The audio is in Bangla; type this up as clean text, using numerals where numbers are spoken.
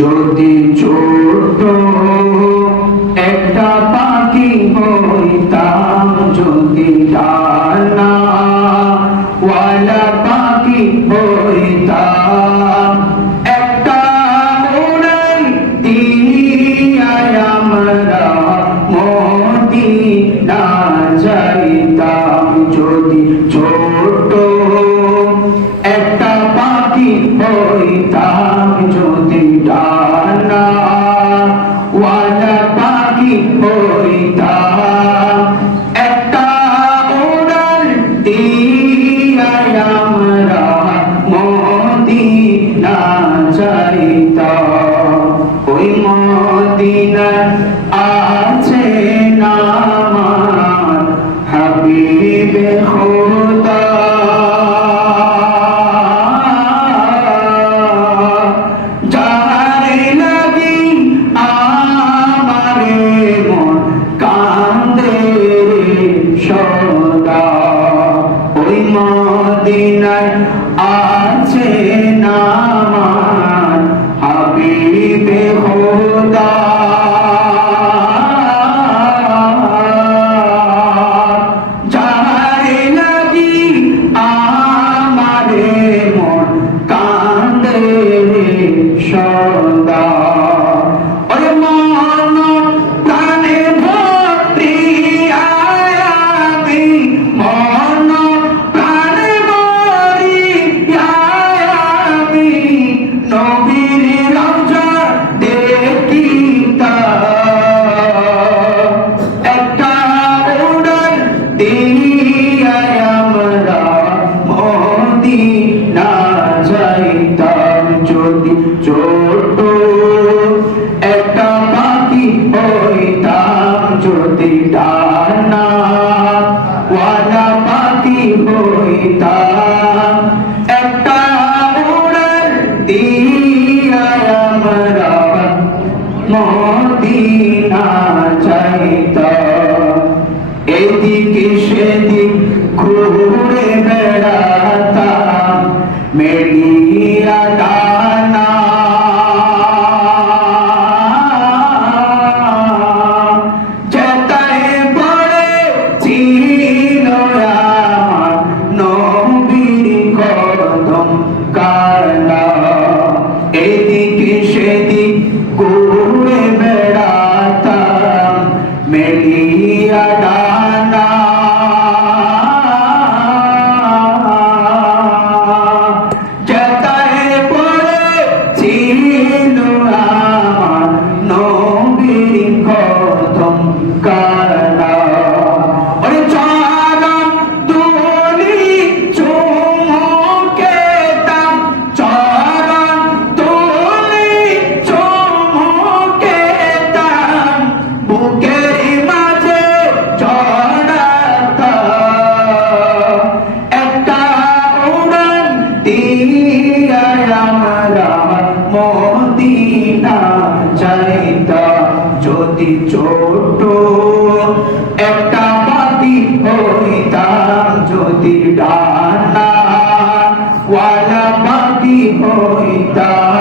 যদি ছোট একটা পাখি হইতাম, যদি ডানা ওয়ালা পাখি হইতাম, একটা উড়াল দিয়া আমরা মদিনা যাইতাম। যদি ছোট একটা পাখি হইতাম, যদি ডানা ওয়ালা পাখি হইতাম, একটা উড়াল দিয়া আমরা মদিনা যাইতাম। ওই মদিনা আছে নাম হাবিবে খোদা, যার লাগি আমারে মন কান্দে সদা। ওই মদিনায় আছে নাম হাবিবে খোদা, যার লাগি আমারে মন কান্দে সদা। ওরে মন প্রাণে ভরিয়া আমি, মন প্রাণে ভরিয়া আমি নবীর রওজা দেখিতাম, একটা উড়াল দিয়া আমরা মদিনা যাইতাম। যদি ছোট একটা পাখি হইতাম, যদি ডানা ওয়ালা পাখি হইতাম, একটা উড়াল দিয়া আমরা মদিনা যাইতাম। এদিকে সেদিক ঘুরে বেড়াতাম মেলিয়া ডানা, যেতায় পড়ে ছিল আমার নবীর কদম কানা। এদিকে সেদিক ঘুরে বেড়াতাম মেলিয়া ডানা, যেতায় পড়ে ছিল আমার নবীর কদম কানা। ওরে চরণ ধুলি চুমুকেতাম, চরণ ধুলি চুমুকেতাম, বুকের মাঝে চড়াতাম, একটা উড়াল দিয়া আমরা মদিনা যাইতাম। যদি ছোট একটা পাখি হইতাম, যদি ডানা ওয়ালা পাখি হইতাম,